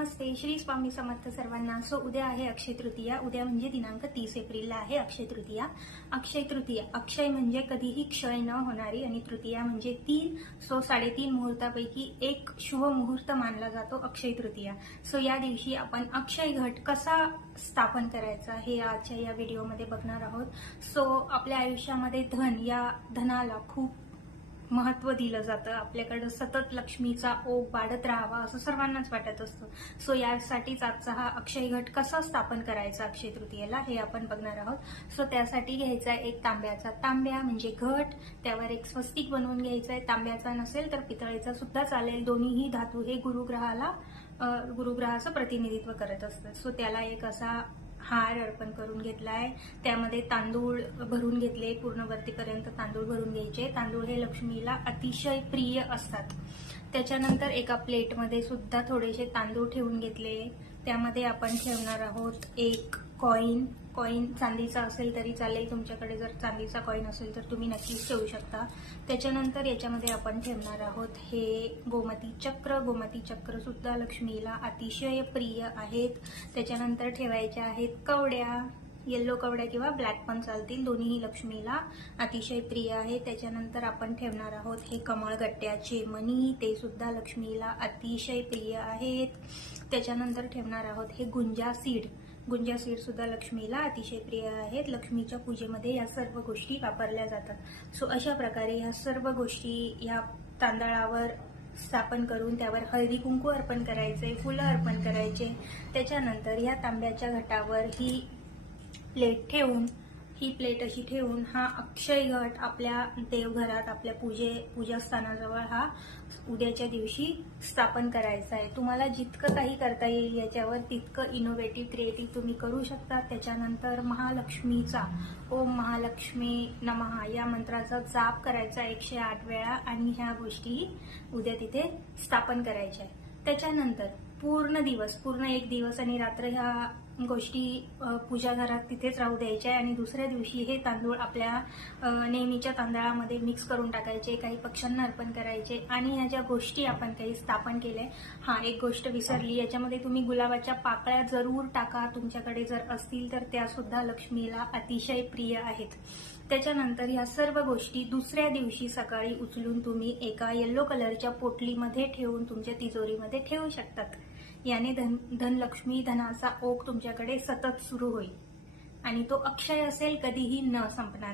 नमस्ते, श्री स्वामी समर्थ सर्वांना। सो उद्या आहे अक्षय तृतीया। उद्या म्हणजे दिनांक 30 एप्रिलला आहे अक्षय तृतीया। अक्षय तृतीया, अक्षय म्हणजे कधीही क्षय न होणारी आणि तृतीया म्हणजे 3, सो 3.5 मुहूर्तापैकी एक शुभ मुहूर्त मानला जातो अक्षय तृतीया। सो या दिवशी आपण अक्षय घट कसा स्थापन करायचा हे आजच्या या व्हिडिओमध्ये बघणार आहोत। सो आपल्या आयुष्यामध्ये धनाला खूप महत्व दिलं जातं। आपल्याकडे सतत लक्ष्मीचा ओघ वाढत राहावा असं सर्वांनाच वाटत असतं। सो यासाठीच आजचा हा अक्षय घट कसा स्थापन करायचा अक्षय तृतीयेला हे आपण बघणार आहोत। सो त्यासाठी घ्यायचा एक तांब्या म्हणजे घट, त्यावर एक स्वस्तिक बनवून घ्यायचा आहे। तांब्याचा नसेल तर पितळेचा सुद्धा चालेल। दोन्हीही धातू हे गुरुग्रहाचं प्रतिनिधित्व करत असतात। सो त्याला एक असा हार अर्पण करून घेतलाय। त्यामध्ये तांदूळ भरून घेतले, पूर्ण वरतीपर्यंत तांदूळ भरून घ्यायचे। तांदूळ हे लक्ष्मीला अतिशय प्रिय असतात। त्याच्यानंतर एका प्लेटमध्ये सुद्धा थोडेसे तांदूळ ठेवून घेतले। त्यामध्ये आपण ठेवणार आहोत एक कॉइन चांदीचा असेल तरी चालेल। तुमच्याकडे जर चांदीचा कॉइन असेल तर तुम्ही नक्कीच ठेवू शकता। त्याच्यानंतर याच्यामध्ये आपण ठेवणार आहोत हे गोमती चक्र सुद्धा लक्ष्मीला अतिशय प्रिय आहेत। त्याच्यानंतर ठेवायच्या आहेत कवड्या, येलो कवड्या किंवा ब्लॅक पण चालतील, दोन्हीही लक्ष्मीला अतिशय प्रिय आहे। त्याच्यानंतर आपण ठेवणार आहोत हे कमळगट्ट्याचे मणी, ते सुद्धा लक्ष्मीला अतिशय प्रिय आहेत। त्याच्यानंतर ठेवणार आहोत हे गुंजा सीड सुद्धा लक्ष्मीला अतिशय प्रिय आहेत। लक्ष्मीच्या पूजेमध्ये या सर्व गोष्टी वापरल्या जातात। सो अशा प्रकारे या सर्व गोष्टी या तांदळावर स्थापन करून त्यावर हळदी कुंकू अर्पण करायचे, फुलं अर्पण करायचे। त्याच्यानंतर या तांब्याच्या घटावर ही प्लेट अशी ठेवून हा अक्षय घट आपल्या देवघरात, आपल्या पूजास्थानाजवळ हा उद्याच्या दिवशी स्थापन करायचा आहे। तुम्हाला जितकं काही करता येईल याच्यावर तितकं इनोव्हेटिव्ह क्रिएटिव्ह तुम्ही करू शकता। त्याच्यानंतर महालक्ष्मीचा ओम महालक्ष्मी नमः या मंत्राचा जाप करायचा 108 वेळा आणि ह्या गोष्टी उद्या तिथे स्थापन करायच्या आहे। त्याच्यानंतर पूर्ण एक दिवस आणि रात्र ह्या गोष्टी पूजा घरात तिथेच राहू द्यायच्या आणि दुसऱ्या दिवशी हे तांदूळ आपल्या नेहमीच्या तांदळामध्ये मिक्स करून टाकायचे, काही पक्ष्यांना अर्पण करायचे। आणि ह्या ज्या गोष्टी आपण काही स्थापन केल्या, एक गोष्ट विसरली, याच्यामध्ये तुम्ही गुलाबाच्या पाकळ्या जरूर टाका, तुमच्याकडे जर असतील तर त्या सुद्धा लक्ष्मीला अतिशय प्रिय आहेत। त्याच्यानंतर या सर्व गोष्टी दुसऱ्या दिवशी सकाळी उचलून तुम्ही एका येलो कलरच्या पोटलीमध्ये ठेवून तुमच्या तिजोरीमध्ये ठेवू शकतात। याने धनलक्ष्मी, धनाचा ओघ तुमच्याकडे सतत सुरू होईल आणि तो अक्षय असेल, कधीही न संपणार।